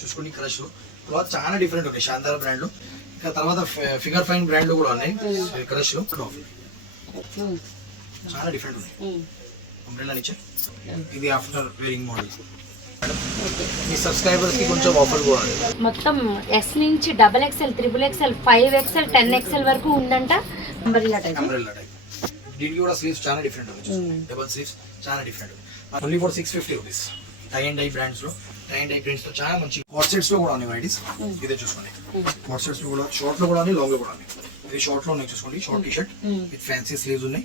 చూసుకోండి crush cloth చాలా different ఉన్నాయి శాంతార బ్రాండ్ లో. ఇంకా తర్వాత ఫిగర్ ఫైన్ బ్రాండ్ లో కూడా ఉన్నాయి క్రష్ లో. చాలా డిఫరెంట్ ఉన్నాయి అంబ్రెల్లా నిచ్చే. ఇది ఆఫ్టర్ వేరింగ్ మోడల్. మీ సబ్స్క్రైబర్స్ కి కొంచెం ఆఫర్ కూడా ఉంది. మొత్తం ఎస్ నుంచి XXL, XXL, 5XL, 10XL వరకు ఉందంట. Umbrella type. దీనికి కూడా స్లీవ్స్ చాలా డిఫరెంట్ ఉన్నాయి. డబుల్ స్లీవ్స్ చాలా different. Only for 650 rupees. Tie and dye brands లో, టై అండ్ డై ప్రింట్స్ లో చాలా మంచి కాట్ సెట్స్ లో కూడా ఉన్నాయి వెరైటీస్. ఇదే చూసుకోండి కాట్ సెట్స్ లో కూడా, షార్ట్ లో కూడా ఉన్నాయి, లాంగ్ లో కూడా ఉన్నాయి. ఇది షార్ట్ లో ఉన్నాయి చూసుకోండి, short T shirt with fancy sleeves ఉన్నాయి.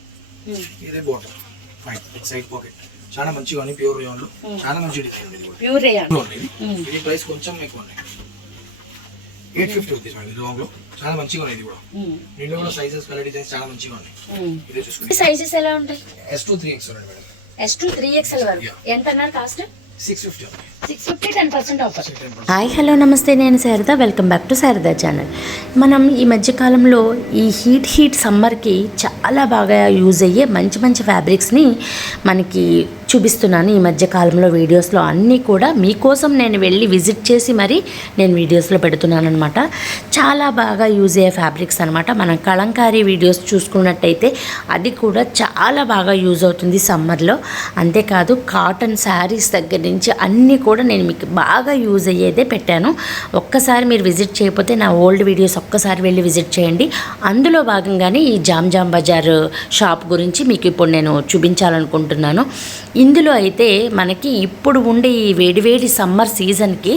ఇదే bottom fine with side pocket. చాలా మంచిగా ఉన్నాయి, ప్యూర్ రేయాన్ లో. చాలా మంచి డిజైన్ ఉంది. Pure rayon. ఇది ప్రైస్ కొంచెం ఎక్కువ ఉన్నాయి, 850 రూపీస్ మేడం. ఇది లాంగ్ లో చాలా మంచిగా ఉన్నాయి. ఇది కూడా దీంట్లో కూడా సైజెస్, కలర్ డిజైన్స్ చాలా మంచిగా ఉన్నాయి. ఇదే చూసుకోండి. సైజెస్ ఎలా ఉంటాయి? S2 3XL ఉంది మేడం. S2 3XL వరకు ఎంత అన్నారు కాస్ట్? 650. 10% ఆఫర్. హాయ్ హలో నమస్తే, నేను Sharada. Welcome back to Sharada channel. మనం ఈ మధ్యకాలంలో ఈ హీట్ సమ్మర్కి చాలా బాగా యూజ్ అయ్యే మంచి మంచి ఫ్యాబ్రిక్స్ని మనకి చూపిస్తున్నాను ఈ మధ్యకాలంలో వీడియోస్లో. అన్నీ కూడా మీకోసం నేను వెళ్ళి విజిట్ చేసి మరి నేను వీడియోస్లో పెడుతున్నాను అనమాట. చాలా బాగా యూజ్ అయ్యే ఫ్యాబ్రిక్స్ అనమాట. మనం కలంకారీ వీడియోస్ చూసుకున్నట్టయితే అది కూడా చాలా బాగా యూజ్ అవుతుంది సమ్మర్లో. అంతేకాదు కాటన్ శారీస్ దగ్గర నుంచి అన్నీ కూడా నేను మీకు బాగా యూజ్ అయ్యేదే పెట్టాను. ఒక్కసారి మీరు విజిట్ చేయకపోతే నా ఓల్డ్ వీడియోస్ ఒక్కసారి వెళ్ళి విజిట్ చేయండి. అందులో భాగంగానే ఈ జామ్ బజార్ షాప్ గురించి మీకు ఇప్పుడు నేను చూపించాలనుకుంటున్నాను. ఇందులో అయితే మనకి ఇప్పుడు ఉండే ఈ వేడివేడి సమ్మర్ సీజన్కి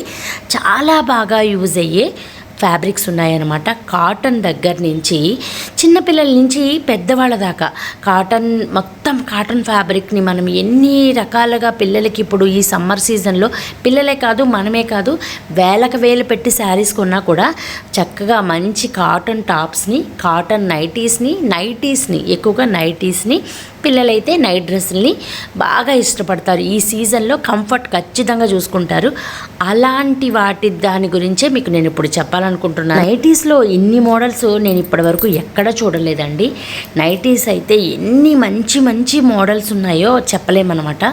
చాలా బాగా యూజ్ అయ్యే ఫ్యాబ్రిక్స్ ఉన్నాయన్నమాట. కాటన్ దగ్గర నుంచి చిన్నపిల్లల నుంచి పెద్దవాళ్ళ దాకా మొత్తం కాటన్ ఫ్యాబ్రిక్ని మనం ఎన్ని రకాలుగా పిల్లలకి ఇప్పుడు ఈ సమ్మర్ సీజన్లో, పిల్లలే కాదు మనమే కాదు, వేలు పెట్టి శారీస్ కొన్నా కూడా చక్కగా మంచి కాటన్ టాప్స్ని, కాటన్ నైటీస్ని ఎక్కువగా నైటీస్ని, పిల్లలైతే నైట్ డ్రెస్సుల్ని బాగా ఇష్టపడతారు. ఈ సీజన్లో కంఫర్ట్ ఖచ్చితంగా చూసుకుంటారు. అలాంటి దాని గురించే మీకు నేను ఇప్పుడు చెప్పాలనుకుంటున్నాను. నైటీస్లో ఇన్ని మోడల్స్ నేను ఇప్పటివరకు ఎక్కడ చూడలేదండి. నైటీస్ అయితే ఎన్ని మంచి మోడల్స్ ఉన్నాయో చెప్పలేమన్నమాట.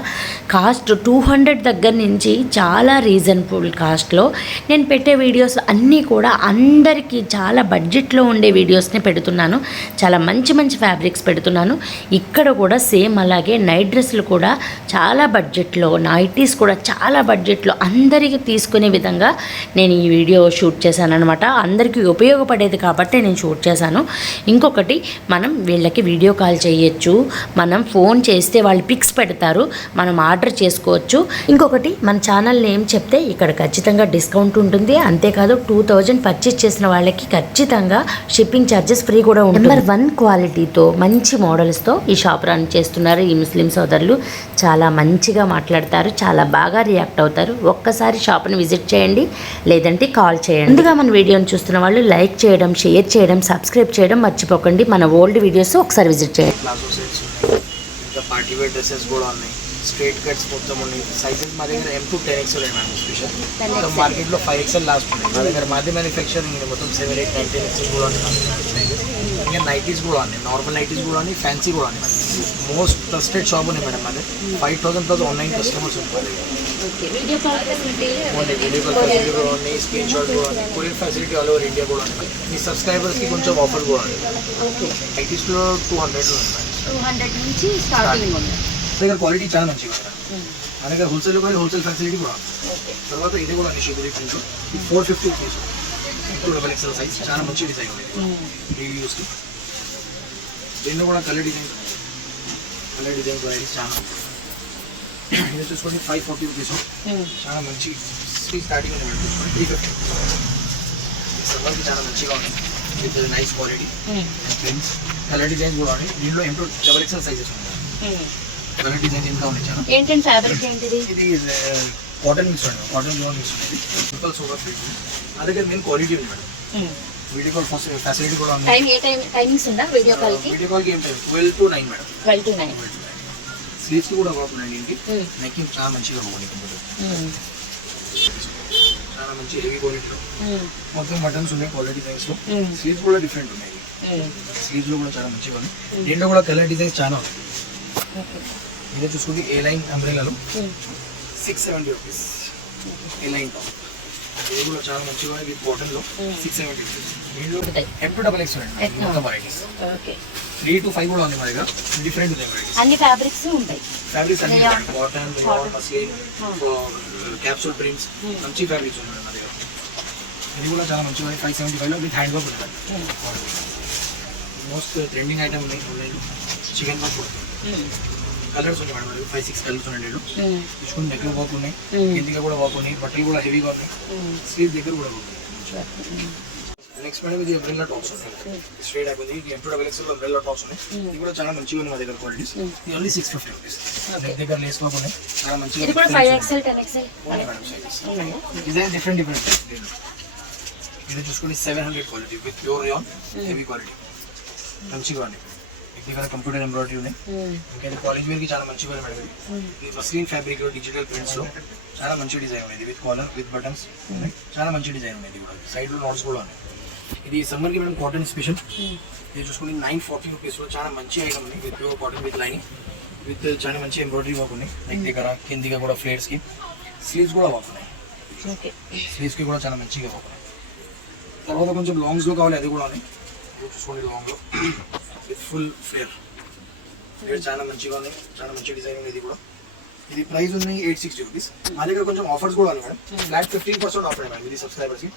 కాస్ట్ 200 దగ్గర నుంచి చాలా రీజనబుల్ కాస్ట్లో నేను పెట్టే వీడియోస్ అన్నీ కూడా అందరికీ చాలా బడ్జెట్లో ఉండే వీడియోస్ని పెడుతున్నాను. చాలా మంచి ఫ్యాబ్రిక్స్ పెడుతున్నాను. ఇక్కడ కూడా సేమ్ అలాగే నైట్ డ్రెస్సులు కూడా చాలా బడ్జెట్లో, నైటీస్ కూడా చాలా బడ్జెట్లో అందరికీ తీసుకునే విధంగా నేను ఈ వీడియో షూట్ చేశాను అనమాట. అందరికీ ఉపయోగపడేది కాబట్టి నేను షూట్ చేశాను. ఇంకొకటి, మనం వీళ్ళకి వీడియో కాల్ చేయొచ్చు, మనం ఫోన్ చేస్తే వాళ్ళు పిక్స్ పెడతారు, మనం ఆర్డర్ చేసుకోవచ్చు. ఇంకొకటి, మన ఛానల్ నేమ్ చెప్తే ఇక్కడ ఖచ్చితంగా డిస్కౌంట్ ఉంటుంది. అంతేకాదు 2000 పర్చేస్ చేసిన వాళ్ళకి ఖచ్చితంగా షిప్పింగ్ ఛార్జెస్ ఫ్రీ కూడా ఉంటుంది. నెంబర్ 1 క్వాలిటీతో మంచి మోడల్స్తో ఈ షాప్ రన్ చేస్తున్నారు ఈ ముస్లిం సోదరులు. చాలా మంచిగా మాట్లాడతారు, చాలా బాగా రియాక్ట్ అవుతారు. ఒక్కసారి షాప్ని విజిట్ చేయండి, లేదంటే కాల్ చేయండి. ముందుగా మన వీడియోని చూస్తున్న వాళ్ళు లైక్ చేయడం, షేర్ చేయడం, సబ్స్క్రైబ్ చేయడం మర్చిపోకండి. మన ఓల్డ్ వీడియోస్ ఒకసారి విజిట్ చేయండి. పార్టీ వేర్ డ్రెస్సెస్ కూడా ఉన్నాయి, స్ట్రైట్ కట్స్ మొత్తం ఉన్నాయి. సైజెస్ మా దగ్గర M to 10XL madam. Special మొత్తం మార్కెట్లో 5XL లాస్ట్ ఉన్నాయి. మా దగ్గర మాది మ్యానుఫ్యాక్చరింగ్ మొత్తం 7, 8, 9, 10XL కూడా ఉన్నాయి. ఇంకా నైటీస్ కూడా ఉన్నాయి, నార్మల్ నైటీస్ కూడా ఉన్నాయి, ఫ్యాన్సీ కూడా ఉన్నాయి. మోస్ట్ ట్రస్టెడ్ షాప్ ఉన్నాయి మేడం. మాది 5000+ ఆన్లైన్ కస్టమర్స్ ఉంటారు. వీడియో కాల్ ఫెసిలిటీ కూడా ఉన్నాయి, స్క్రీన్ షాట్ కూడా ఉన్నాయి, courier facility all over India కూడా ఉన్నాయి. మీ సబ్స్క్రైబర్స్కి కొంచెం ఆఫర్ కూడా ఉంది. నైటీస్లో 200 ఉన్నాయి, 200 నుంచి స్టార్టింగ్ ఉంది. దగ్గర క్వాలిటీ చాలా మంచిగా ఉంది. మన దగ్గర హోల్సేల్ కానీ హోల్సేల్ ఫెసిలిటీ కూడా. తర్వాత ఇది కూడా shibori print 450 rupees, 2XL size. చాలా మంచి డిజైన్ ఉంది డైలీ యూస్కి. దీనిలో కూడా కలర్ డిజైన్ వెరైటీస్ చాలా. ఇది చూసుకోండి 540 రూపీస్. చాలా మంచి స్టార్టింగ్ ఉంది మేడం. చూసుకోండి 350. సమ్మర్కి చాలా మంచిగా ఉంది with nice quality prints. Colour designs కూడా ఉన్నాయి. దీంట్లో M to XXL సైజెస్ ఉన్నాయి. కలర్ డిజైన్స్ ఇంకా ఉన్నాయి చాలా. ఏంటంటే ఫ్యాబ్రిక్ ఏంటిది? ఇది కాటన్ మిక్స్ ఉంది, కాటన్ లోన్ మిక్స్ ఉంది. Simple super fit. నా దగ్గర మెయిన్ క్వాలిటీ ఉంది మేడం. వీడియో కాల్ ఫెసిలిటీ కూడా ఉంది. టైమింగ్స్ ఉందా వీడియో కాల్ కి? వీడియో కాల్ కి ఏం time? 12 to 9 madam. 12 to 9. Sleeves కూడా బాగున్నాయి. ఏంటి నెకింగ్ చాలా మంచిగా బాగుంది. చాలా మంచి హెవీ క్వాలిటీలో మొత్తం బటన్స్ ఉన్నాయి. క్వాలిటీ డిజైన్స్ లో స్లీవ్స్ కూడా డిఫరెంట్ ఉన్నాయి. స్లీవ్స్ లో కూడా చాలా మంచిగా ఉంది. దీంట్లో కూడా కలర్ డిజైన్స్ చాలా ఉన్నాయి. ఇదే చూసుకుంటే A లైన్ అంబ్రెల్లాలో 670 రూపీస్. A లైన్ టాప్ ఇది కూడా చాలా మంచిగా ఉంది విత్ కాటన్ లో 670 రూపీస్. దీంట్లో M2XX ఉన్నాయి మొత్తం వెరైటీస్. ఓకే 3 to 5 కూడా ఉంది మా దగ్గర డిఫరెంట్ ఉంది వెరైటీస్. అన్ని ఫ్యాబ్రిక్స్ ఉంటాయి. ఫ్యాబ్రిక్స్ అన్ని cotton, rayon, muslin, capsule prints మంచి ఫ్యాబ్రిక్స్ ఉన్నాయి మా దగ్గర. ఇది కూడా చాలా మంచిగా ఉంది 575 లో విత్ హ్యాండ్ వర్క్ ఉంటుంది. మోస్ట్ ట్రెండింగ్ ఐటమ్ ఉన్నాయి చికెన్ వర్క్ కూడా. కలర్స్ ఉన్నాయి మేడం 5-6 కలర్స్ ఉన్నాయి. తీసుకుని నెక్ వర్క్ ఉన్నాయి, కిందిగా కూడా వర్క్ ఉన్నాయి, బట్టలు కూడా హెవీగా ఉన్నాయి, స్లీవ్ దగ్గర కూడా వర్క్ ఉన్నాయి. నెక్స్ట్ మేడం ఇది అంబ్రెల్లా టాప్స్ ఉన్నాయి. స్ట్రైట్ అయిపోయింది. ఇది M2XX లో అంబ్రెల్లా టాప్స్ ఉన్నాయి. ఇది కూడా చాలా మంచిగా ఉంది మా దగ్గర క్వాలిటీస్. ఇది ఓన్లీ 650 రూపీస్. నెక్ దగ్గర లేస్ వర్క్ ఉన్నాయి, చాలా మంచిగా. ఇది కూడా 5XL 10XL design different different. ఇది చూసుకుని 700 quality with pure rayon heavy quality మంచిగా ఉంది. ఇక్కడ కంప్యూటర్ ఎంబ్రాయిడరీ ఉన్నాయి. ఇంకా కాలేజ్ వేర్ కి చాలా మంచిగా ఉంది మేడం. ఇది మస్లిన్ ఫ్యాబ్రిక్ లో డిజిటల్ ప్రింట్స్ లో చాలా మంచి డిజైన్ ఉంది. విత్ కాలర్ విత్ బటన్స్ చాలా మంచి డిజైన్ ఉంది. ఇది కూడా సైడ్ లో నోట్స్ కూడా ఉన్నాయి. ఇది సమ్మర్ కి మేడం కాటన్ స్పెషల్. ఇది చూసుకుని 940 రూపీస్ లో చాలా మంచి ఐటమ్ ఉంది. With pure cotton with lining with చాలా మంచి ఎంబ్రాయిడరీ వర్క్ ఉంది. నెక్ దగ్గర కిందిగా కూడా ఫ్లేట్స్ కి స్లీవ్స్ కూడా వర్క్ ఉన్నాయి. స్లీవ్స్ కి కూడా చాలా మంచిగా వర్క్ ఉన్నాయి. తర్వాత కొంచెం లాంగ్స్ లో కావాలి అది కూడా ఉన్నాయి. చూసుకోండి లాంగ్ లో విత్ ఫుల్ ఫ్లేర్ చాలా మంచిగా ఉంది, చాలా మంచి డిజైన్ ఉంది. ఇది కూడా ఇది ప్రైస్ ఉంది 860 రూపీస్. మా దగ్గర కొంచెం ఆఫర్స్ కూడా ఉన్నాయి మేడం. ఫ్లాట్ 15% ఆఫర్ మేడం ఇది సబ్స్క్రైబర్స్ కి.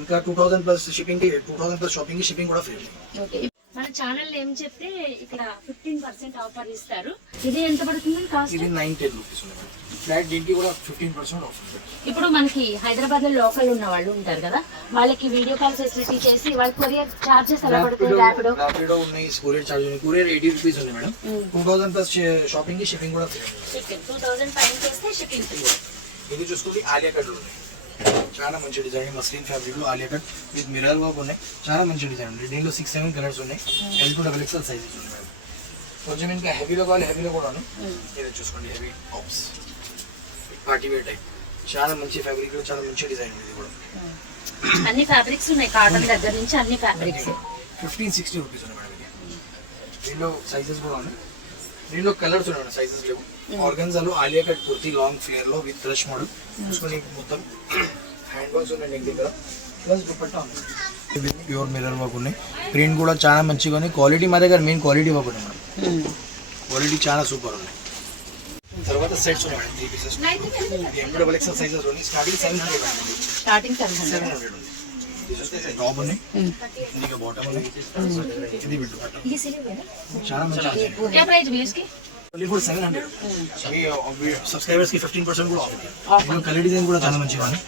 ఇంకా 2000 ప్లస్ షిప్పింగ్ కి 2000 ప్లస్ షాపింగ్ కి షిప్పింగ్ కూడా ఫ్రీ. మన ఛానల్ ఏం చెప్తే ఇక్కడ 15% ఆఫర్ ఇస్తారు. ఇది ఎంత పడుతుంది కాస్ట్? ఇది 910 రూపీస్ ఉంది మేడం. ఫ్లాట్ దీనికి కూడా 15% ఆఫర్. ఇప్పుడు మనకి హైదరాబాద్ లో లోకల్ ఉన్న వాళ్ళు ఉంటారు కదా, వాళ్ళకి వీడియో కాల్ ఫెసిలిటీ చేసి వాళ్ళ కొరియర్ చార్జెస్ ఎలా పడుతుంది? రాపిడో ఉన్నాయి, కొరియర్ చార్జ్ ఉంది. కొరియర్ 80 రూపీస్ ఉంది మేడం. 2000 ప్లస్ షాపింగ్ కి షిప్పింగ్ కూడా ఫ్రీ. 2000 పైన చేస్తే షిప్పింగ్ ఫ్రీ. ఇది చూసుకుంటే ఆలియా కట్ ఉన్నాయి, చాలా మంచి డిజైన్. మస్లిన్ ఫ్యాబ్రిక్ లో Alia cut with mirror work ఉన్నాయి, చాలా మంచి డిజైన్ ఉంది. దీనిలో 6-7 కలర్స్ ఉన్నాయి. L2XL సైజెస్ ఉన్నాయి మేడం. కొంచెం ఇంకా హెవీలో కావాలి, హెవీలో కూడా ఉన్నాయి. ఇది చూసుకోండి heavy tops party wear type, చాలా మంచి ఫ్యాబ్రిక్ లో చాలా మంచి డిజైన్ ఉంది. ఇది కూడా అన్ని ఫ్యాబ్రిక్స్ ఉన్నాయి, కాటన్ దగ్గర నుంచి అన్ని ఫ్యాబ్రిక్స్. 1560 రూపీస్ ఉన్నాయి మేడం. దీనిలో సైజెస్ కూడా ఉన్నాయి. దీనిలో కలర్స్ ఉన్నాయి, సైజెస్ లేవు. ఆర్గన్జాలో Alia cut kurti long flare లో విత్ రష్ మోడల్ చూసుకొని మొత్తం హ్యాండ్ వర్క్స్ ఉన్నాయి నెక్ దగ్గర ప్లస్ దుపట్టా ఉంది. ప్యూర్ మిర్రర్ వర్క్ ఉన్నాయి. ప్రింట్ కూడా చాలా మంచిగా ఉంది. క్వాలిటీ మా దగ్గర మెయిన్ క్వాలిటీ వర్క్ ఉంది మేడం. క్వాలిటీ చాలా సూపర్ ఉంది. తర్వాత సెట్స్ ఉన్నాయి మేడం 3 పీసెస్. M2XX సైజెస్ ఉన్నాయి. Starting 700 madam. స్టార్టింగ్ 700 ఉంది. టాప్ ఉన్నాయి, ఇంకా బాటమ్ ఉన్నాయి. ఇది బిట్ దుపట్టా చాలా మంచి డిజైన్. क्या प्राइस भी इसकी? Only for 700. అవి సబ్స్క్రైబర్స్ కి 15% కూడా ఆఫర్. దీనిలో కలర్ డిజైన్ కూడా చాలా మంచిగా ఉంది.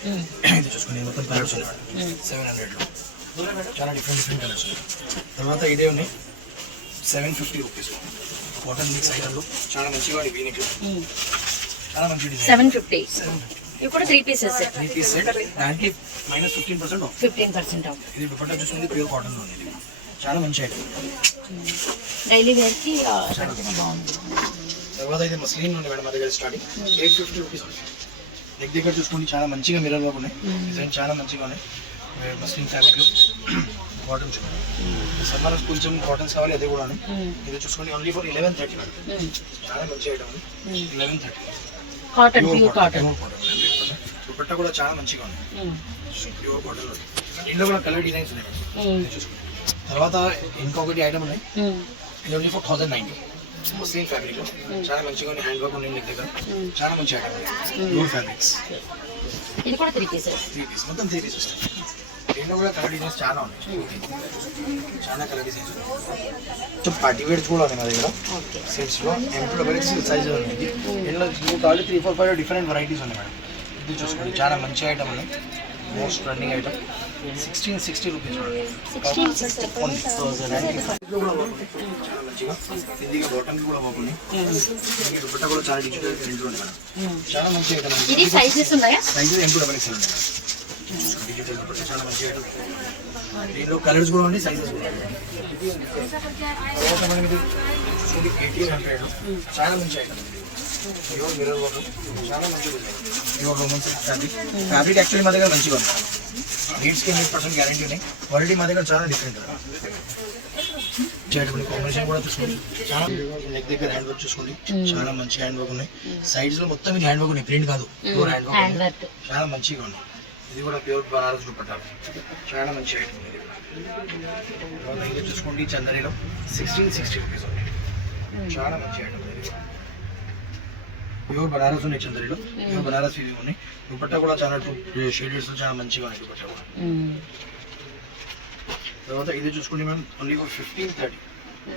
ఇది చూసుకుని మొత్తం కలర్స్ ఉన్నాయి మేడం. 700 లో చాలా డిఫరెంట్ కలర్స్ ఉన్నాయి. తర్వాత ఇదే ఉన్నాయి 750 రూపీస్. కాటన్ మిక్స్ ఐటమ్ లో చాలా మంచిగా ఉంది. వీనిక్ చాలా మంచి డిజైన్ 750. ఇప్పుడు 3 పీసెస్. 3 పీస్ సెట్ దానికి -15% ఆఫ్. 15% ఆఫ్. ఇది దుపట్టా చూసుకుంటే ప్యూర్ కాటన్ లో ఉంది. ఇది చాలా మంచి ఐటమ్. డైలీ వేర్ కి బాగుంది. తర్వాత ఇది మస్లిన్ ఉంది మేడం మా దగ్గర. స్టార్టింగ్ 850 రూపీస్ ఉంది. నెక్ దగ్గర చూసుకుంటే చాలా మంచిగా మిర్రర్ వర్క్ ఉన్నాయి. డిజైన్ చాలా మంచిగా ఉన్నాయి. మస్లిన్ ఫ్యాబ్రిక్ లో కాటన్ చూడండి. సమ్మర్ కొంచెం కాటన్స్ కావాలి అది కూడా ఉన్నాయి. ఇది చూసుకోండి ఓన్లీ ఫర్ 1130 మేడం. చాలా మంచి ఐటమ్ ఉంది. 1130 కాటన్ ప్యూర్ కాటన్. దుపట్టా కూడా చాలా మంచిగా ఉంది. ప్యూర్ కాటన్ లో ఇందులో కూడా కలర్ డిజైన్స్ ఉన్నాయి మేడం. చూసుకోండి. తర్వాత ఇంకొకటి ఐటమ్ ఉన్నాయి. ఇది ఓన్లీ ఫర్ 1090. మస్లిన్ ఫ్యాబ్రిక్ లో చాలా మంచిగా ఉంది. హ్యాండ్ వర్క్ ఉంది నెక్ దగ్గర. చాలా మంచి ఐటమ్ ప్యూర్ ఫ్యాబ్రిక్స్. ఇది కూడా 3 పీసెస్. 3 పీస్ మొత్తం 3 పీసెస్. దీంట్లో కూడా కలర్ డిజైన్స్ చాలా ఉన్నాయి. చాలా కలర్ డిజైన్స్ ఉన్నాయి. పార్టీ వేర్స్ కూడా ఉన్నాయి మా దగ్గర సెట్స్ లో. M2XX సైజ్ ఉంది. దీంట్లో 2, 3, 4, 5 డిఫరెంట్ వెరైటీస్ ఉన్నాయి మేడం. ఇది చూసుకోండి చాలా మంచి ఐటమ్ ఉంది. Most trending item 1660 rupees. 1660 చాలా మంచిగా కిందిగా బాటమ్ కూడా బాగుంది. దుపట్టా కూడా చాలా డిజిటల్ ప్రింట్ ఉంది మేడం. చాలా మంచి ఐటమ్. ఇది సైజెస్ ఉన్నాయా? సైజెస్ M2XX ఉన్నాయి. డిజిటల్ దుపట్టా చాలా మంచి ఐటమ్. దీనిలో కలర్స్ కూడా ఉన్నాయి, సైజెస్ కూడా ఉన్నాయి. తర్వాత మనం ఇది 1800 చాలా మంచి ఐటమ్. ప్యూర్ మిర్రర్ వర్క్ చాలా మంచిగా ఉంది. Pure Romans fabric. Fabric actually మా దగ్గర మంచిగా ఉంది. రీడ్స్కి 100% గ్యారంటీ ఉన్నాయి. క్వాలిటీ మా దగ్గర చాలా డిఫరెంట్. కాంబినేషన్ కూడా చూసుకోండి. చాలా నెక్ దగ్గర హ్యాండ్ వర్క్ చూసుకోండి. చాలా మంచి హ్యాండ్ వర్క్ ఉన్నాయి. సైడ్స్ లో మొత్తం ఇది హ్యాండ్ వర్క్ ఉన్నాయి, ప్రింట్ కాదు, ప్యూర్ హ్యాండ్ వర్క్. చాలా మంచిగా ఉన్నాయి. ఇది కూడా ప్యూర్ బనారస్ దుపట్టా, చాలా మంచి ఐటమ్ ఇది కూడా. తర్వాత ఇది చూసుకోండి చందరిలో 1660 రూపీస్ ఉంది, చాలా మంచి ఐటమ్ ఇది కూడా. ప్యూర్ బనారస్ ఉన్నాయి చందరిలో, ప్యూర్ బనారస్ ఇవి ఉన్నాయి. దుపట్టా కూడా చాలా షేడెడ్స్ చాలా మంచిగా ఉన్నాయి దుపట్టా కూడా. తర్వాత ఇది చూసుకోండి మ్యామ్ ఓన్లీ 1530.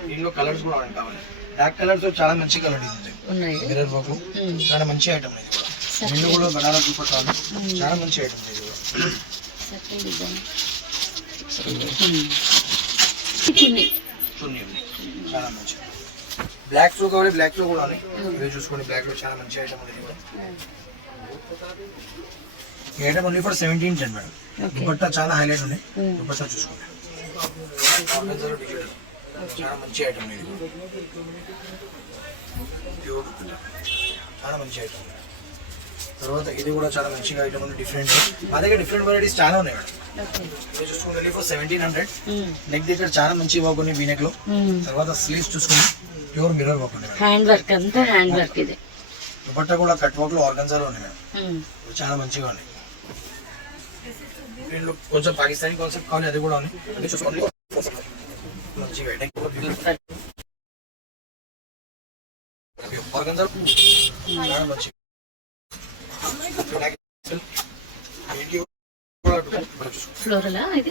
దీనిలో కలర్స్ కూడా మనకు కావాలి. డార్క్ కలర్స్ చాలా మంచి కలర్ ఉన్నాయి, మిర్రర్ వర్క్ చాలా మంచి ఐటమ్ ఇది కూడా. దీనిలో కూడా బనారస్ దుపట్టా చాలా మంచి ఐటమ్ ఇది కూడా. చున్నీ ఉంది చాలా మంచి. బ్లాక్స్ లో కావాలి, బ్లాక్ లో కూడా ఉన్నాయి. ఇవి చూసుకోండి బ్లాక్ లో చాలా మంచి ఐటమ్ ఇది కూడా. ఈ item only for 1710 madam. Dupatta చాలా హైలైట్ ఉన్నాయి. దుపట్టా చూసుకోండి చాలా మంచి ఐటమ్ ఇది, ప్యూర్ దుపట్టా చాలా మంచి ఐటమ్. తర్వాత ఇది కూడా చాలా మంచిగా ఐటమ్ ఉంది, డిఫరెంట్. మా దగ్గర డిఫరెంట్ వెరైటీస్ చాలా ఉన్నాయి మేడం. ఇది చూసుకోండి ఫర్ 1700. నెక్ దగ్గర చాలా మంచి వర్క్ ఉంది వీనెక్ లో. తర్వాత స్లీవ్స్ చూసుకోండి ప్యూర్ మిర్రర్ వర్క్ ఉంది, హ్యాండ్ వర్క్ అంతా హ్యాండ్ వర్క్. ఇది దుపట్టా కూడా కట్ వర్క్ లో ఆర్గన్జాలో ఉంది మేడం, చాలా మంచిగా ఉన్నాయి. వీళ్ళు కొంచెం పాకిస్తానీ కాన్సెప్ట్ కావాలి, అది కూడా ఉంది. అది చూసుకోండి మంచిగా ఆర్గన్జాలో చాలా మంచి. ఫ్లోరల్ ఇది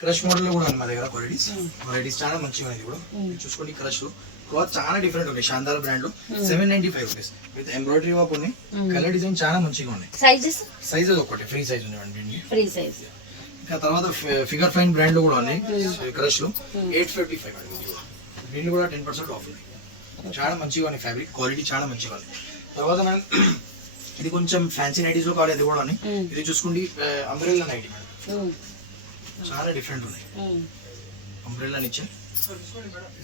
క్రష్ మోడల్ లో కూడా ఉంది మా దగ్గర వెరైటీస్ చాలా మంచిగా ఉంది కూడా. చూసుకోండి క్రష్ లో క్లాత్ చాలా డిఫరెంట్ ఉన్నాయి. శాందార్ బ్రాండ్ లో 795 రూపీస్ విత్ ఎంబ్రాయిడరీ వర్క్ ఉన్నాయి. కలర్ డిజైన్ చాలా మంచిగా ఉన్నాయి. సైజెస్ ఒకటి ఫ్రీ సైజ్ ఉంది, ఫ్రీ సైజ్. ఇంకా తర్వాత ఫిగర్ ఫైన్ బ్రాండ్ లో కూడా ఉన్నాయి క్రష్ లో 855 అండి. దీన్ని కూడా 10% ఆఫ్ ఉంది. చాలా మంచిగా ఉన్నాయి, ఫ్యాబ్రిక్ క్వాలిటీ చాలా మంచిగా ఉంది. తర్వాత మనం ఇది కొంచెం ఫ్యాన్సీ నైటీస్ లో కావాలి, అది కూడా ఉన్నాయి. ఇది చూసుకోండి అంబ్రెల్లా నైటీ మేడం, చాలా డిఫరెంట్ ఉన్నాయి. అంబ్రెల్లా నిచ్చే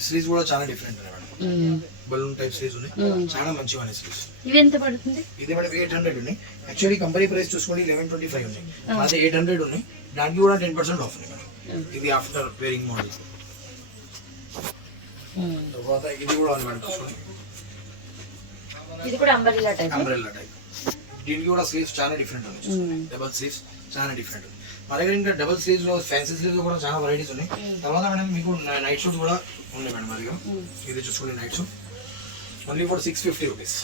స్లీవ్స్ కూడా చాలా డిఫరెంట్ ఉన్నాయి మేడం, బలూన్ టైప్ స్లీవ్స్ ఉన్నాయి, చాలా మంచిగా ఉన్నాయి స్లీవ్స్. ఇవి ఎంత పడుతుంది? ఇది మేడం 800 ఉన్నాయి. యాక్చువల్లీ కంపెనీ ప్రైస్ చూసుకోండి 1125 ఉన్నాయి, అది 800 ఉన్నాయి. దానికి కూడా 10% ఆఫ్ ఉంది మేడం. ఇది ఆఫ్టర్ వేరింగ్ మోడల్. తర్వాత ఇది కూడా ఉంది మేడం, చూసుకోండి ఇది కూడా అంబ్రెల్లా టైప్. దీనికి కూడా స్లీవ్స్ చాలా డిఫరెంట్ ఉన్నాయి, డబల్ స్లీవ్స్ చాలా డిఫరెంట్. మా దగ్గర ఇంకా డబుల్ స్లీవ్స్ లో ఫ్యాన్సీ స్లీవ్స్ లో కూడా చాలా వెరైటీస్ ఉన్నాయి. తర్వాత మేడం మీకు నైట్ సూట్ కూడా ఉన్నాయి మేడం మా దగ్గర. ఇది చూసుకోండి night suit only for 650 rupees.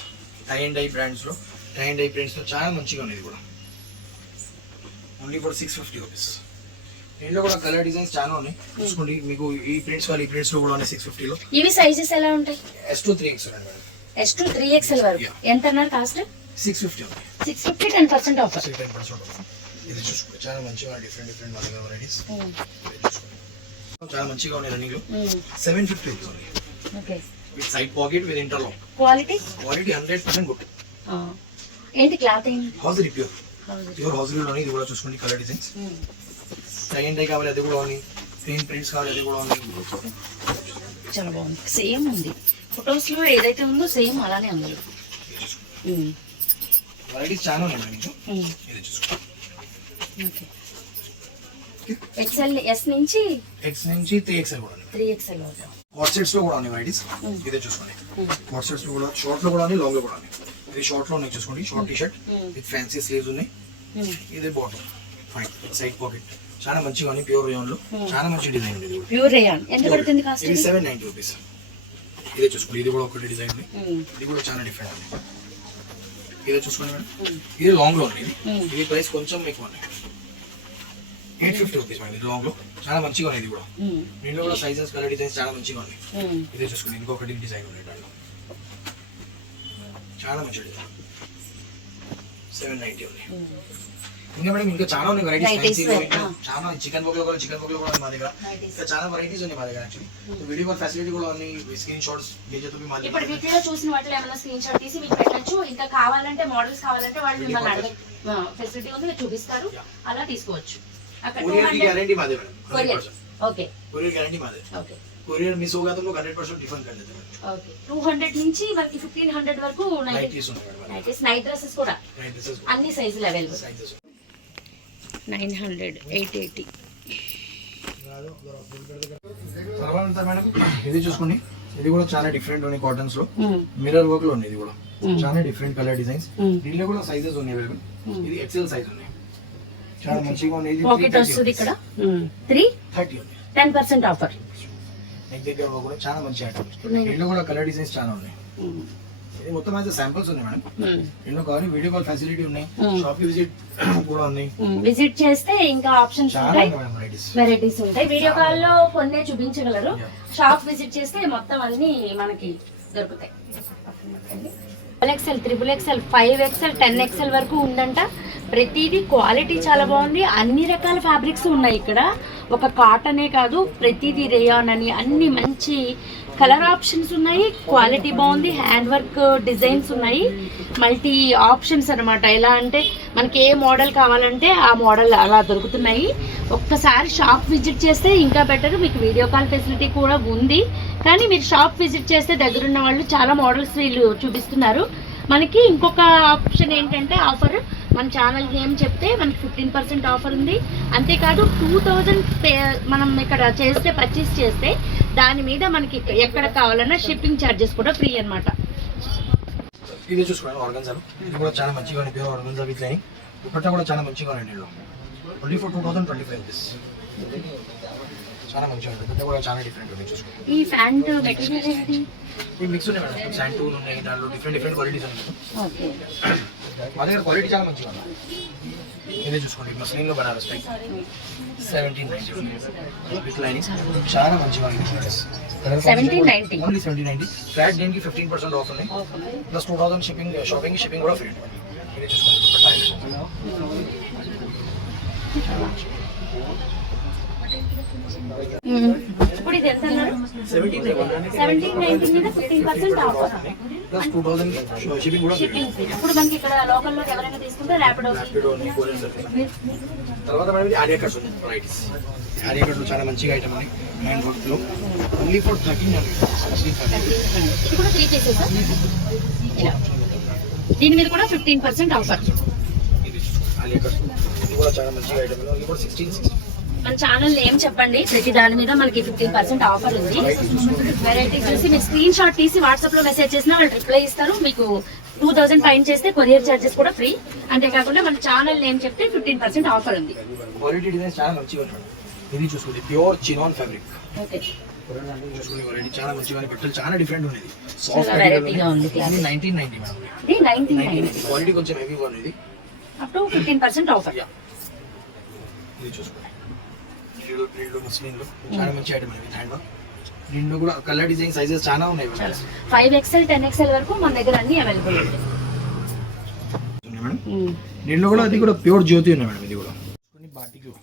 Tie and dye brands లో, టై అండ్ డై ప్రింట్స్ లో చాలా మంచిగా ఉంది. ఇది కూడా ఓన్లీ ఫర్ 650 రూపీస్. దీంట్లో కూడా కలర్ డిజైన్స్ చాలా ఉన్నాయి. చూసుకోండి మీకు ఈ ప్రింట్స్ వాళ్ళు ఈ ప్రింట్స్ లో కూడా ఉన్నాయి 650 లో. ఇవి సైజెస్ ఎలా ఉంటాయి? S2 3XL madam, S2 3XL వరకు. ఎంత అన్నారు కాస్ట్? 650 ఉంది. 650 10% ఆఫర్. 10% ఆఫర్. ఇది చూసుకోండి చాలా మంచిగా డిఫరెంట్ వాళ్ళ వెరైటీస్ చాలా మంచిగా ఉన్నాయి. రన్నింగ్ లో 750 రూపీస్ ఉంది. Okay, with side pocket with interlock. Quality 100% good. ఏంటి క్లాత్ ఏంటి? హౌజరీ ప్యూర్ హౌజరీ లోని. ఇది కూడా చూసుకోండి colour designs. Tie and dye కావాలి, అది కూడా ఉంది. స్క్రీన్ ప్రింట్స్ కావాలి, అది కూడా ఉంది. చాలా బాగుంది, సేమ్ ఉంది. ఫొటోస్ లో ఏదైతే ఉందో సేమ్ అలానే ఉంది. వెరైటీస్ చాలా ఉన్నాయి మీకు. ఇది చూసుకోండి XL S నుంచి X నుంచి 3XL కూడా ఉంది. 3XL వరకు. కాట్ సెట్స్ లో కూడా ఉన్నాయి వెరైటీస్. ఇదే చూసుకోండి కాట్ సెట్స్ లో కూడా, షార్ట్ లో కూడా ఉంది, లాంగ్ లో కూడా ఉంది. ఇది షార్ట్ లో ఉన్నాయి చూసుకోండి, short T shirt with fancy sleeves ఉన్నాయి. ఇది బాటమ్ ఫైన్ సైడ్ పాకెట్ చాలా మంచిగా ఉంది. ప్యూర్ రేయాన్ లో చాలా మంచి డిజైన్ ఉంది. ప్యూర్ రేయాన్ ఎంత పడుతుంది కాస్ట్? ఇది 790 రూపీస్. ఇదే చూసుకోండి, ఇది కూడా ఒకటి డిజైన్ ఉంది. ఇది కూడా చాలా డిఫరెంట్ ఉంది. ఇదే చూసుకోండి మేడం, ఇది లాంగ్ లో ఉంది. ఇది ప్రైస్ కొంచెం ఎక్కువ ఉంది, 850 రూపీస్ మేడం. ఇది లాంగ్ లో చాలా మంచిగా ఉంది. ఇది కూడా దీంట్లో కూడా సైజెస్ కలర్ డిజైన్స్ చాలా మంచిగా ఉంది. ఇదే చూసుకోండి, ఇంకొకటి డిజైన్ ఉంది దాంట్లో చాలా మంచి డిజైన్. 790 ఉంది. ఇంకా మేడం ఇంకా చాలా ఉన్నాయి వెరైటీస్. చాలా చికెన్ బొక్ లో కూడా మా దగ్గర ఇంకా చాలా వెరైటీస్ ఉన్నాయి మా దగ్గర. యాక్చువల్లీ వీడియో కాల్ ఫెసిలిటీ కూడా ఉంది, స్క్రీన్ షాట్స్ ఇప్పుడు వీడియోలో చూసిన వాటిలో ఏమైనా స్క్రీన్ షాట్ తీసి మీకు పెట్టచ్చు. ఇంకా కావాలంటే మోడల్స్ కావాలంటే వాళ్ళు మిమ్మల్ని ఫెసిలిటీ ఉంది, మీరు చూపిస్తారు, అలా తీసుకోవచ్చు. అక్కడ कोरियर की गारंटी मादे madam, courier. Okay courier guarantee मादे. ఓకే कोरियर मिस होगा तो हम लोग 100% रिफंड कर देते हैं. ఓకే 200 నుంచి మనకి 1500 వరకు नाइटीज ఉన్నాయి మేడం. నైటీస్, నైట్ డ్రెస్సెస్ కూడా नाइटीज అన్ని సైజులు అవైలబుల్. సైజెస్ 900, 880. తర్వాత మేడం ఇది చూసుకోండి, ఇది కూడా చాలా డిఫరెంట్ ఉన్నాయి కాటన్స్ లో, మిర్రర్ వర్క్ లో ఉంది. ఇది కూడా చాలా డిఫరెంట్ కలర్ డిజైన్స్, దీనిలో కూడా సైజెస్ ఉన్నాయి అవైలబుల్. ఇది ఎక్సెల్ సైజ్ ఉన్నాయి, చాలా మంచిగా ఉంది. ఇది పాకెట్ వస్తుంది ఇక్కడ 330 ఉంది, 10% ఆఫర్. నెక్ దగ్గర కూడా చాలా మంచి ఐటమ్. దీనిలో కూడా కలర్ డిజైన్స్ చాలా ఉన్నాయి. ఇది మొత్తం అయితే శాంపిల్స్ ఉన్నాయి మేడం. దీనిలో కావాలి వీడియో కాల్ ఫెసిలిటీ ఉన్నాయి, షాప్ కి విజిట్ కూడా ఉన్నాయి. విజిట్ చేస్తే ఇంకా ఆప్షన్స్ చాలా ఉంటాయి, ఉన్నాయి వెరైటీస్. వెరైటీస్ ఉంటాయి. వీడియో కాల్ లో కొన్నే చూపించగలరు, షాప్ విజిట్ చేస్తే మొత్తం అన్ని మనకి దొరుకుతాయి. XXL, XXL, 5XL, 10XL వరకు ఉందంట. ప్రతిదీ క్వాలిటీ చాలా బాగుంది, అన్ని రకాల ఫ్యాబ్రిక్స్ ఉన్నాయి ఇక్కడ. ఒక కాటనే కాదు, ప్రతిదీ రేయాన్ అని అన్ని మంచి కలర్ ఆప్షన్స్ ఉన్నాయి. క్వాలిటీ బాగుంది, హ్యాండ్ వర్క్ డిజైన్స్ ఉన్నాయి, మల్టీ ఆప్షన్స్ అనమాట. ఎలా అంటే మనకి ఏ మోడల్ కావాలంటే ఆ మోడల్ అలా దొరుకుతున్నాయి. ఒక్కసారి షాప్ విజిట్ చేస్తే ఇంకా బెటర్. మీకు వీడియో కాల్ ఫెసిలిటీ కూడా ఉంది, కానీ మీరు షాప్ విజిట్ చేస్తే దగ్గరున్న వాళ్ళు చాలా మోడల్స్ వీళ్ళు చూపిస్తున్నారు. మనకి ఇంకొక ఆప్షన్ ఏంటంటే ఆఫర్, మన ఛానల్ నేమ్ చెప్తే మనకి 15% ఆఫర్ ఉంది. అంతేకాదు 2000 మనం ఇక్కడ చేస్తే పర్చేస్ చేస్తే దాని మీద మనకి ఎక్కడ కావాలన్నా షిప్పింగ్ ఛార్జెస్ కూడా ఫ్రీ అన్నమాట. ఇది చూసుకోండి ఆర్గన్జా, ఇది కూడా చాలా మంచిగా ఉంది. Pure organza with lining, dupatta కూడా చాలా మంచిగా ఉంది. Only for 2025 rupees. చాలా మంచిగా ఉంటుంది, దుపట్టా కూడా చాలా డిఫరెంట్ ఉంది. చూసుకోండి ఈ ప్యాంట్ మెటీరియల్ ఏంటి? ఈ మిక్స్ ఉన్నాయి మేడం, శాంటూన్ ఉన్నాయి, దాంట్లో డిఫరెంట్ క్వాలిటీస్ ఉన్నాయి. ఓకే, మా దగ్గర క్వాలిటీ చాలా మంచిగా ఉంది. ఇదే చూసుకోండి, మస్లిన్ లో బనారస్ టైప్ 1790 విత్ లైనింగ్, చాలా మంచిగా ఉంది. 1790 ఓన్లీ 1790. ఫ్లాట్ దీనికి 15% ఆఫ్ ఉంది, ప్లస్ 2000 షిప్పింగ్ కూడా ఫ్రీ. ఇదే చూసుకోండి, దుపట్టా ఇప్పుడు ఇది ఎంత అన్నారు? 1790 1790 మీద 15% ఆఫర్, ప్లస్ 2000 షిప్పింగ్ కూడా ఫ్రీ. Shipping free. ఇప్పుడు మనకి ఇక్కడ లోకల్ లో ఎవరైనా తీసుకుంటే ర్యాపిడో. తర్వాత మేడం ఇది ఆలియా కట్స్ ఉన్నాయి వెరైటీస్. ఆలియా కట్ చాలా మంచిగా ఐటమ్ ఉంది, హ్యాండ్ వర్క్ లో. Only for 1300. ఇది కూడా 3 పీసెస్ ఇలా, దీని మీద కూడా 15% ఆఫర్. ఆలియా కట్ ఇది కూడా చాలా మంచిగా ఐటమ్ ఉంది. Only for 1660. మన ఛానల్ నేమ్ చెప్పండి, ప్రతి దాని మీద మనకి 15% ఆఫర్ ఉంది. వెరైటీ చూసి మీరు స్క్రీన్ షాట్ తీసి వాట్సాప్ లో మెసేజ్ చేసినా వాళ్ళు రిప్లై ఇస్తారు. మీకు 2000 ఫైన్ చేస్తే కొరియర్ చార్జెస్ కూడా ఫ్రీ. అంతేకాకుండా మన ఛానల్ నేమ్ చెప్తే 15% ఆఫర్ ఉంది. క్వాలిటీ డిజైన్స్ చాలా మంచిగా ఉంటుంది. ఇది చూసుకోండి, ప్యూర్ చినాన్ ఫ్యాబ్రిక్. ఓకే, చూసుకోండి వెరైటీ చాలా మంచిగా ఉంది. బట్టలు చాలా డిఫరెంట్ ఉంది. చాలా వెరైటీగా ఉంది. ఇది 1990 మేడం. ఇది 1990, క్వాలిటీ కొంచెం హెవీగా ఉంది. ఇది అప్ టు 15% ఆఫర్. ఇది చూసుకోండి, దీంట్లో మస్లిన్లో చాలా మంచి ఐటమ్ ఉంది. హ్యాండ్ వర్క్, దీంట్లో కూడా కలర్ డిజైన్ సైజెస్ చాలా ఉన్నాయి. 5XL, 10XL వరకు మన దగ్గర అన్ని అవైలబుల్ ఉంది మేడం. దీంట్లో కూడా అది కూడా ప్యూర్ జ్యోతి ఉన్నాయి మేడం. ఇది కూడా బాటిక్లో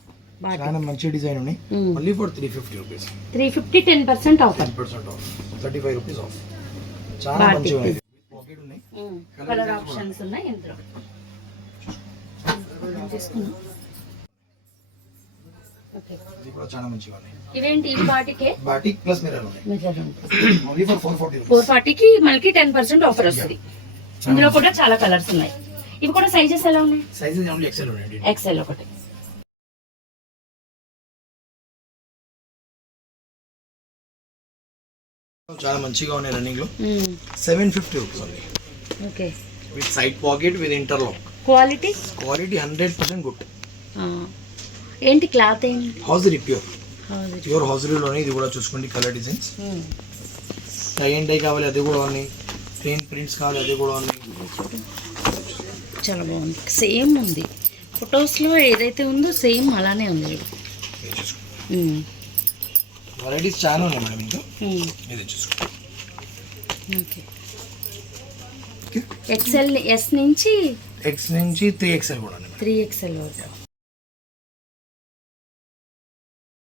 చాలా మంచి డిజైన్ ఉన్నాయి. Only for 350 rupees. 350, 10% offer, 10% of, 35 rupees of. చాలా మంచిగా ఉంది. పాకెట్ ఉన్నాయి, కలర్ ఆప్షన్స్ ఉన్నాయి ఇందులో. తీసుకున్నాం. ఓకే, ఇది కూడా చాలా మంచిగా ఉన్నాయి. ఇవేంటి? ఇవి బాటికే బాటిక్ ప్లస్ మిర్రర్ ఉన్నాయి. Only for 440 rupees. 440 కి మనకి 10% ఆఫర్ వస్తుంది. ఇందులో కూడా చాలా కలర్స్ ఉన్నాయి. ఇవి కూడా సైజెస్ ఎలా ఉన్నాయి? సైజెస్ ఓన్లీ ఎక్సెల్ ఉన్నాయి. ఎక్సెల్ ఒకటి. చాలా మంచిగా ఉన్నాయి. రన్నింగ్ లో 750 rupees only. Okay, with side pocket with interlock. Quality 100% good. ఏంటి క్లాత్ ఏంటి? హౌజరీ ప్యూర్ హౌజరీలోనే. ఇది కూడా చూసుకోండి, colour designs. Tie and tie కావాలి అది కూడా ఉన్నాయి, ప్లెయిన్ ప్రింట్స్ కావాలి అది కూడా ఉన్నాయి. చాలా బాగుంది, సేమ్ ఉంది. ఫొటోస్లో ఏదైతే ఉందో సేమ్ అలానే ఉంది. వెరైటీస్ చాలా ఉన్నాయి మేడం. ఇంకా ఇది చూసుకోండి. ఓకే, ఎక్సెల్ ఎస్ నుంచి ఎక్స్ నుంచి 3XL కూడా ఉన్నాయి 3XL వరకు.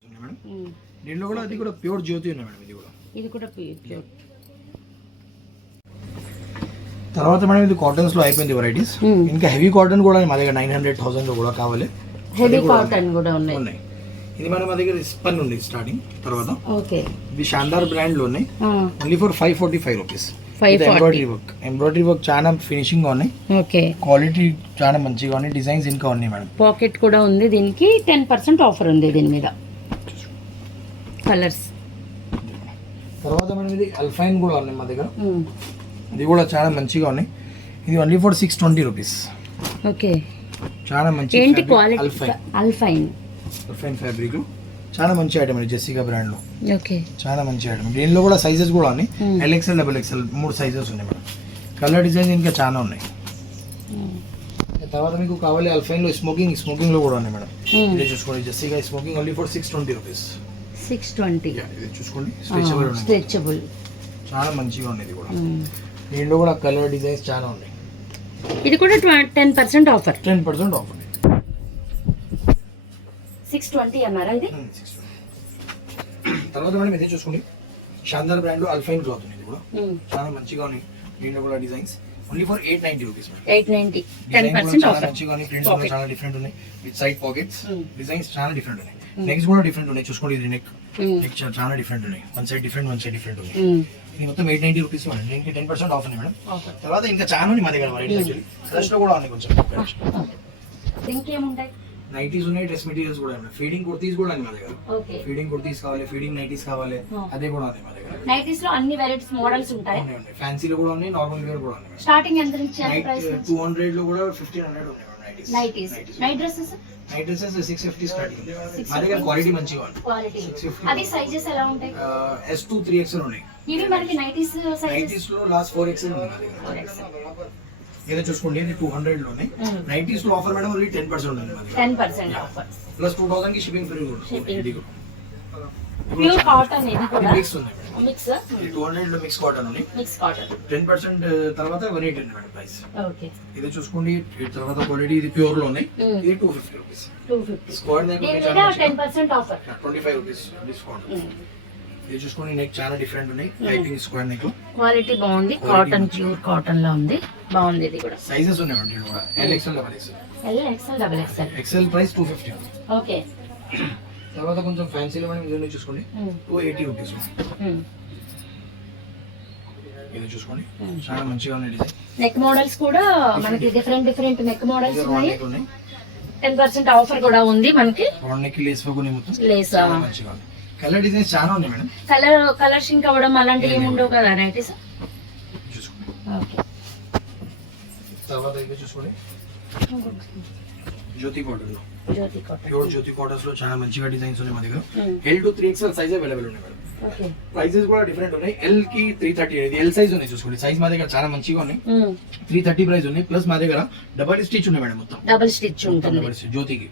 మేడం దీంట్లో కూడా అది కూడా ప్యూర్ జ్యోతి ఉన్నాయి మేడం. ఇది కూడా ప్యూర్. తర్వాత మేడం ఇది కాటన్స్ లో అయిపోయింది వెరైటీస్. ఇంకా హెవీ కాటన్ కూడా మా దగ్గర 900,000 లో కూడా కావాలి. హెవీ కాటన్ కూడా ఉన్నాయి. ఇది మన మా దగ్గర స్పన్ ఉంది స్టార్టింగ్. తర్వాత ఓకే ఇది షాందార్ బ్రాండ్ లో ఉన్నాయి. Only for 545 rupees. 540. Embroidery work చాలా ఫినిషింగ్ గా ఉన్నాయి. ఓకే క్వాలిటీ చాలా మంచిగా ఉన్నాయి. డిజైన్స్ ఇంకా ఉన్నాయి మేడం. పాకెట్ కూడా ఉంది. దీనికి 10% ఆఫర్ ఉంది దీని మీద. కలర్స్ తర్వాత మనం ఇది అల్ఫైన్ కూడా ఉన్నాయి మా దగ్గర. ఇది కూడా చాలా మంచిగా ఉన్నాయి. ఇది ఓన్లీ ఫర్ 620 రూపీస్. ఓకే చాలా మంచి ఏంటి క్వాలిటీ? అల్ఫైన్ ఫ్యాబ్రిక్ చాలా మంచి ఐటమ్ ఇది జెసికా బ్రాండ్ లో. ఓకే చాలా మంచి ఐటమ్. దీనిలో కూడా సైజెస్ కూడా ఉన్నాయి. LXL XXL 3 సైజెస్ ఉన్నాయి మేడం. కలర్ డిజైన్ ఇంకా చాలా ఉన్నాయి. తర్వాత మీకు కావాలి అల్ఫైన్ లో స్మోకింగ్ లో కూడా ఉన్నాయి మేడం. ఇది చూసుకోండి Jessica smoking only for 620 rupees. 620. ఇది చూసుకోండి స్ట్రెచబుల్ ఉంది. స్ట్రెచబుల్ చాలా మంచిగా ఉంది ఇది కూడా. దీనిలో కూడా కలర్ డిజైన్స్ చాలా ఉన్నాయి. ఇది కూడా 10% ఆఫర్. 10% ఆఫర్. 620 అన్నారా ఇది? తర్వాత మేడం ఇది చూసుకోండి షాందార్ బ్రాండ్ లో అల్ఫైన్ క్లాత్ ఉంది. ఇది కూడా చాలా మంచిగా ఉన్నాయి. దీనిలో కూడా డిజైన్స్ ఓన్లీ ఫర్ 890 రూపీస్. 890 10% చాలా ఆఫర్. మంచిగా ఉన్నాయి. ప్రింట్స్ కూడా చాలా డిఫరెంట్ ఉన్నాయి. విత్ సైడ్ పాకెట్స్ డిజైన్స్ చాలా డిఫరెంట్ ఉన్నాయి. నెక్స్ట్ కూడా డిఫరెంట్ ఉన్నాయి. చూసుకోండి ఇది నెక్ చాలా డిఫరెంట్ ఉన్నాయి. వన్ సైడ్ డిఫరెంట్ ఉన్నాయి. ఇది మొత్తం 890 రూపీస్ ఉన్నాయి. దీనికి 10% ఆఫ్ ఉంది మేడం. తర్వాత ఇంకా చాలా ఉన్నాయి మా దగ్గర వెరైటీస్. యాక్చువల్లీ ఫ్రెష్ లో కూడా ఉన్నాయి కొంచెం. ఇంకేముంటాయి? నైటీస్ ఉన్నాయి. డ్రెస్ మెటీరియల్స్ కూడా ఉన్నాయి. ఫీడింగ్ కుర్తీస్ కూడా ఉన్నాయి మా దగ్గర. ఓకే ఫీడింగ్ కుర్తీస్ కావాలి, ఫీడింగ్ నైటీస్ కావాలి, అదే కూడా ఉన్నాయి మా దగ్గర. నైటీస్ లో అన్ని వెరైటీస్ మోడల్స్ ఉంటాయి. ఫ్యాన్సీ లో కూడా ఉన్నాయి, నార్మల్ వేర్ కూడా ఉన్నాయి. స్టార్టింగ్ ఎంత నుంచి ఎంత ప్రైస్? 200 లో కూడా 1500 ఉన్నాయి నైటీస్. Night dresses 650 starting. మా దగ్గర క్వాలిటీ మంచిగా ఉంది. క్వాలిటీ. అది సైజెస్ ఎలా ఉంటాయి? S2 3XL ఉన్నాయి. ఇవి మనకి నైటీస్ సైజెస్ నైటీస్ లో లాస్ట్ 4XL ఉంది మా దగ్గర. 4XL. ఏదో చూసుకోండి ఇది 200 లోనే. నైటీస్ లో ఆఫర్ మేడం ఓన్లీ 10% ఉంది మా దగ్గర. 10% ఆఫర్. ప్లస్ 2000 కి షిప్పింగ్ ఫ్రీ కూడా. ఇది ప్యూర్ కాటన్ ఇది కూడా మిక్స్ ఉంది మేడం. మిక్స్. ఇది 200 లో మిక్స్ కాటన్ ఉంది. మిక్స్ కాటన్ 10% తర్వాత 180 ఉంది మేడం ప్రైస్. ఓకే ఇది చూసుకోండి తర్వాత క్వాలిటీ ఇది ప్యూర్ లో ఉన్నాయి. ఇది 250 రూపీస్. 250. స్క్వేర్ నెక్ దీని మీద 10% ఆఫర్. 25 rupees discount. ఇది చూసుకోండి నెక్ చాలా డిఫరెంట్ ఉన్నాయి. పైపింగ్ స్క్వేర్ నెక్ లో క్వాలిటీ బాగుంది. కాటన్ ప్యూర్ కాటన్ లో ఉంది. బాగుంది ఇది కూడా. సైజెస్ ఉన్నాయి మేడం. ఇది కూడా LXL XXL. XL XXL. XL price 250 ఉంది. ఓకే తర్వాత కొంచెం ఫ్యాన్సీలో మనం ఇది చూసుకోండి 280 రూపీస్. ఇది చూసుకోండి చాలా మంచిగా ఉన్నాయి డిజైన్. నెక్ మోడల్స్ కూడా మనకి డిఫరెంట్ నెక్ మోడల్స్ ఉన్నాయి. 10% ఆఫర్ కూడా ఉంది మనకి. రౌండ్ నెక్ లేస్ ఫోగుని మొత్తం లేస్ మంచిగా ఉంది. కలర్ డిజైన్స్ చాలా ఉన్నాయి మేడం. కలర్ షింక్ అవ్వడం అలాంటివి ఏమి ఉండవు కదా నైటీస్. చూసుకోండి ఓకే తర్వాత ఇది చూసుకోండి జ్యోతి కాటన్ లో. జ్యోతి కాటన్. ప్యూర్ జ్యోతి కాటన్స్ లో చాలా మంచిగా డిజైన్స్ ఉన్నాయి మా దగ్గర. L to 3XL size available ఉన్నాయి మేడం. ఓకే ప్రైసెస్ కూడా డిఫరెంట్ ఉన్నాయి. L కి 330 ఇది L సైజ్ ఉన్నాయి. చూసుకోండి సైజ్ మా దగ్గర చాలా మంచిగా ఉన్నాయి. 330 ప్రైస్ ఉన్నాయి. ప్లస్ మా దగ్గర డబుల్ స్టిచ్ ఉన్నాయి మేడం. మొత్తం డబుల్ స్టిచ్ ఉంటుంది. జ్యోతికి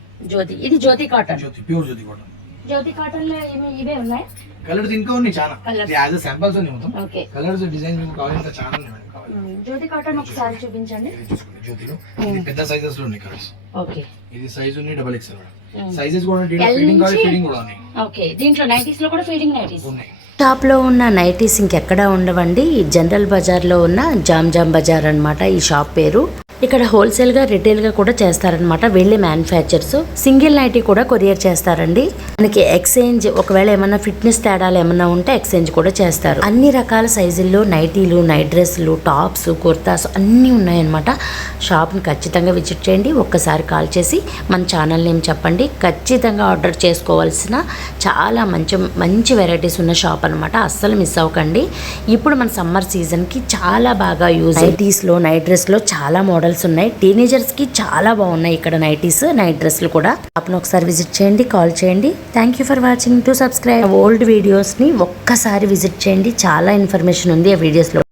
ఇది జ్యోతి కాటన్. ప్యూర్ జ్యోతి కాటన్. జ్యోతి కాటన్ లో ఇవే ఉన్నాయి. కలర్స్ ఇంకా ఉన్నాయి చాలా. యాజ్ శాంపిల్స్ ఉన్నాయి మొత్తం. ఓకే కలర్స్ డిజైన్స్ మీకు కావాలంటే చాలా ఉన్నాయి మేడం. కావాలి జ్యోతి కాటన్ ఒకసారి చూపించండి. ఇది చూసుకోండి జ్యోతిలో ఇది పెద్ద సైజెస్ లో ఉన్నాయి కలర్స్. ఓకే ఇది సైజ్ ఉంది XXL మేడం. సైజెస్ కూడా ఫీడింగ్ కావాలి, ఫీడింగ్ కూడా ఉన్నాయి. ఓకే దీంట్లో నైటీస్ లో కూడా ఫీడింగ్ నైటీస్ ఉన్నాయి. షాప్లో ఉన్న నైటీస్ ఇంకెక్కడా ఉండవండి. జనరల్ బజార్లో ఉన్న జామ్ బజార్ అన్నమాట ఈ షాప్ పేరు. ఇక్కడ హోల్సేల్గా రిటైల్గా కూడా చేస్తారనమాట. వీళ్ళే మ్యానుఫ్యాక్చర్స్. సింగిల్ నైటీ కూడా కొరియర్ చేస్తారండి. మనకి ఎక్స్చేంజ్ ఒకవేళ ఏమన్నా ఫిట్నెస్ తేడాలు ఏమన్నా ఉంటే ఎక్స్చేంజ్ కూడా చేస్తారు. అన్ని రకాల సైజుల్లో నైటీలు, నైట్ డ్రెస్లు, టాప్స్, కుర్తాస్ అన్నీ ఉన్నాయన్నమాట. షాప్ని ఖచ్చితంగా విజిట్ చేయండి. ఒక్కసారి కాల్ చేసి మన ఛానల్ నేమ్ చెప్పండి. ఖచ్చితంగా ఆర్డర్ చేసుకోవాల్సిన చాలా మంచి వెరైటీస్ ఉన్న షాప్ అనమాట. అస్సలు మిస్ అవ్వకండి. ఇప్పుడు మన సమ్మర్ సీజన్కి చాలా బాగా యూజ్ నైటీస్లో, నైట్ డ్రెస్లో చాలా మోడల్స్ ఉన్నాయి. టీనేజర్స్కి చాలా బాగున్నాయి ఇక్కడ నైటీస్, నైట్ డ్రెస్లు కూడా. షాప్ను ఒకసారి విజిట్ చేయండి, కాల్ చేయండి. Thank you for watching. To subscribe. Old వీడియోస్ని ఒక్కసారి విజిట్ చేయండి. చాలా ఇన్ఫర్మేషన్ ఉంది ఆ వీడియోస్లో.